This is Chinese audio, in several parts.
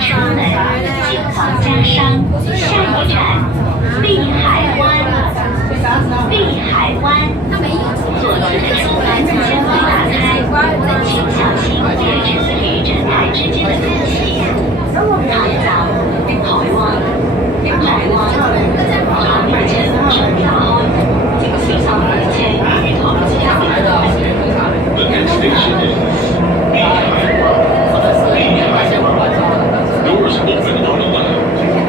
出门京黄家商，下一站碧海湾。碧海湾，左侧的机关将会打开，请小心列车与站台之间的空隙。海港海灣，海灣，海面前準備打開，請小心列車與台之間的空隙。The next station is 碧海灣。Doors open on the left.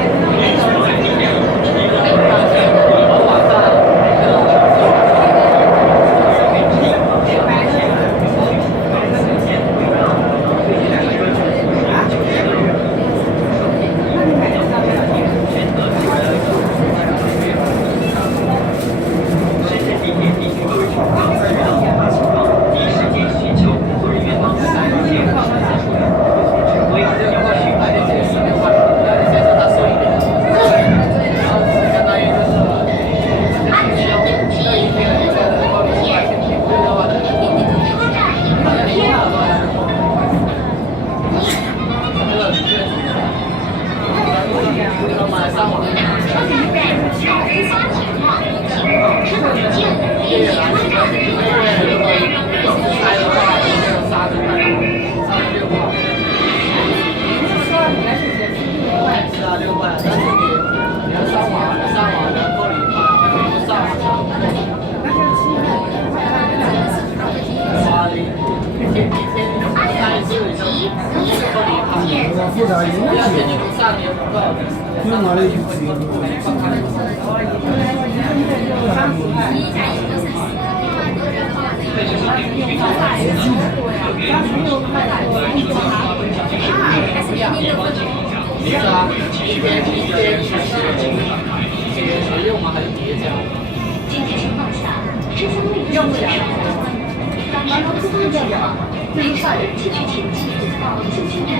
Please mind the gap between the train. 紧急情况下，车厢内用不了。当时公司发现后，没少人继续前进到自行站台。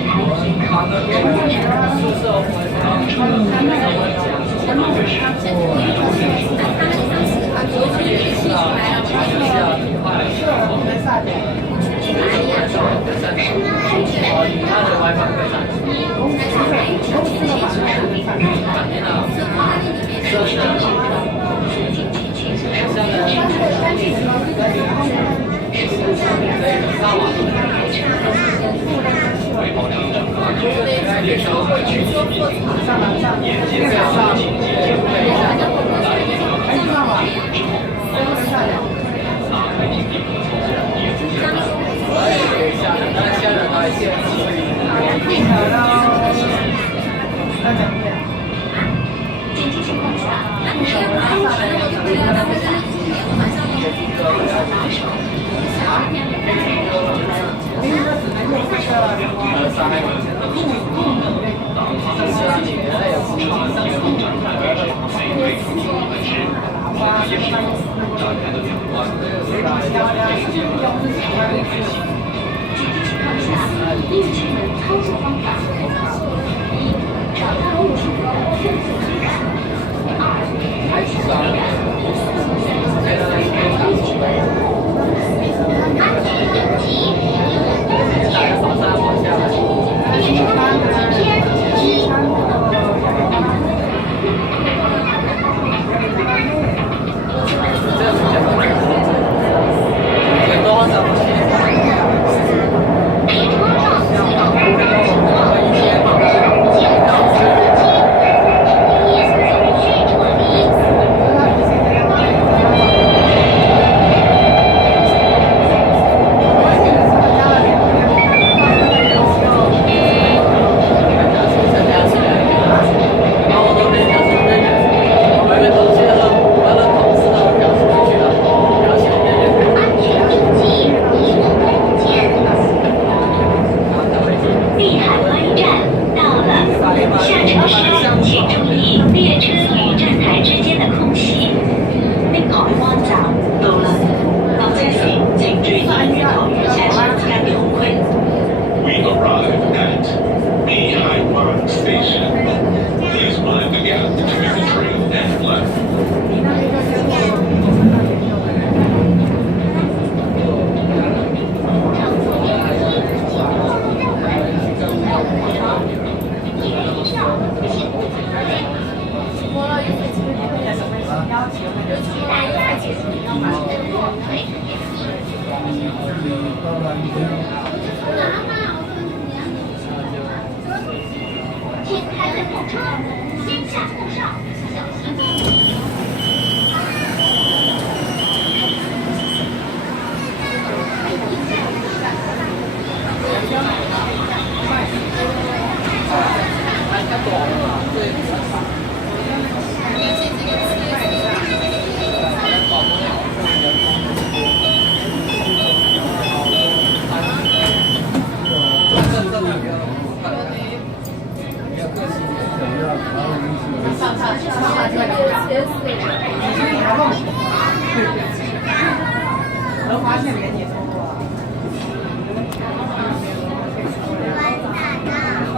紧急情况下，不受安全打手。应急门操作方法：一、找到物体的正负极感；二、二向对感；三、应急门。安全等级1，天1。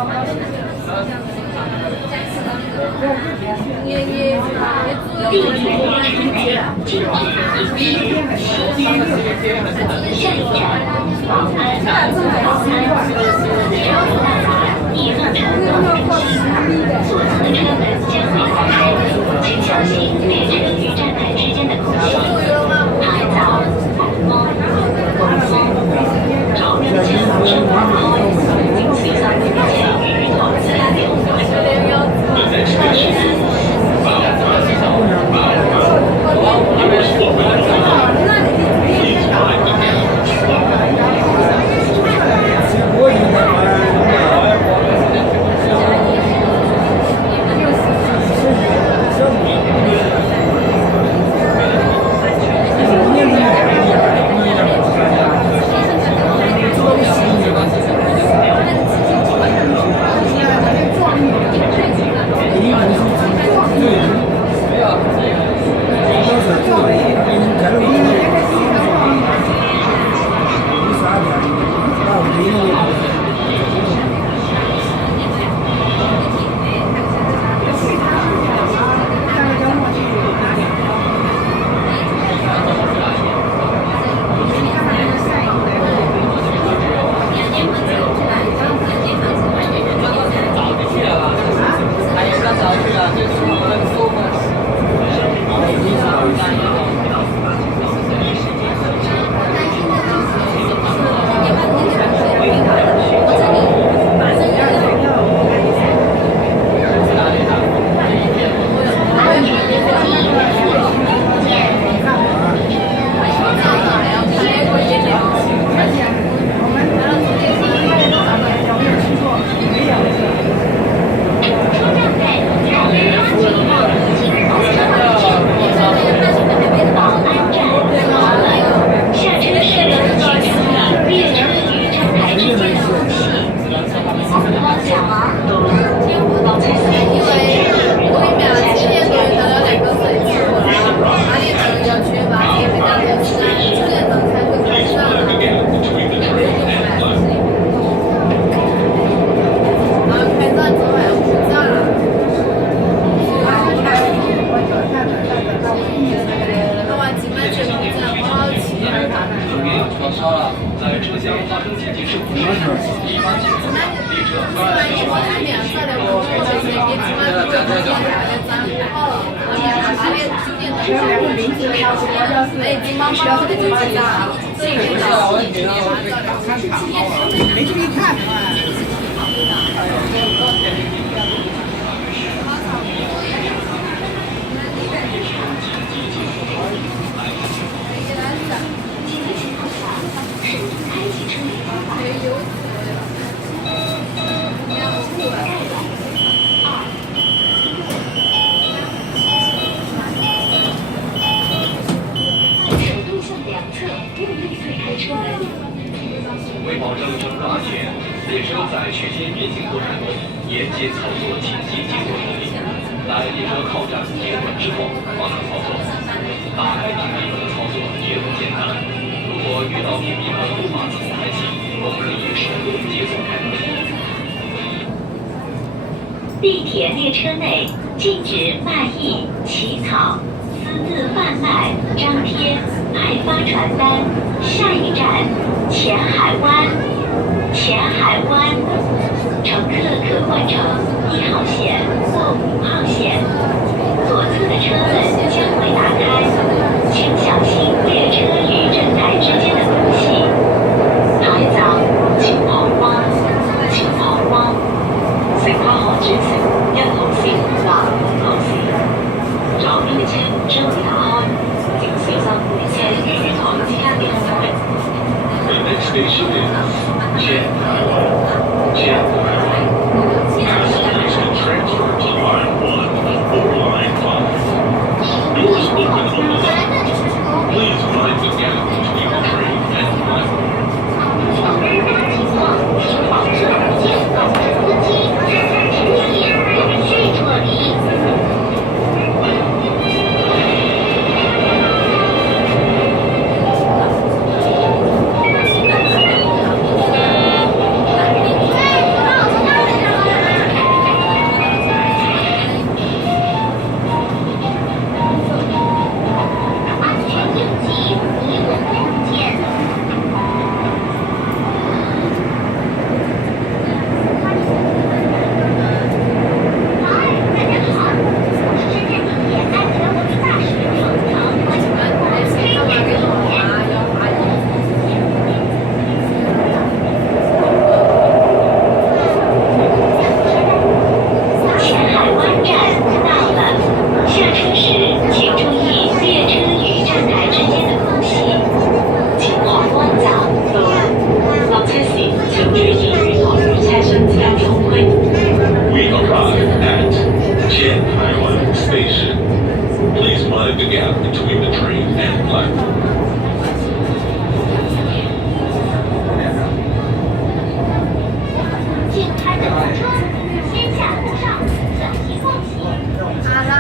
地铁列车内禁止饮食、吸烟。下一站，宝安。宝安，车到达一路车道中心，左侧的车门将会打开，请小心列车与站台之间的空隙。拍照，风风，风风，照明前生活开，请小心与同车流动。没注意看。为保证乘客安全，列车在区间运行过程中严禁操作紧急解锁手机。在列车靠站停稳之后，方能操作。打开屏蔽门的操作也很简单。如果遇到屏蔽门无法自动开启，我们可以手动解锁开门。地铁列车内禁止卖艺、起草、私自贩卖、张贴、派发传单。下一站，前海湾。前海湾，乘客可换乘1号线或5号线。左侧的车门将会打开，请小心列车与站台之间的空隙。牌站，前海灣，前海灣，乘客可轉乘1號線或5號線。左邊嘅車門將會打開，請小心列車與月台之間嘅空隙。The next station is Jianhai. Passengers can transfer to Line 1 or Line 5. Doors open on the left. Please mind the gap between the train and the platform. 情况请保持不见，司机正在执行，允许脱离。请举行与同日产生自然重会。We arrive at Jian Taiwan Station. Please mind the gap between the train and platform. 请开的火车先下后上，小心共骑。好了。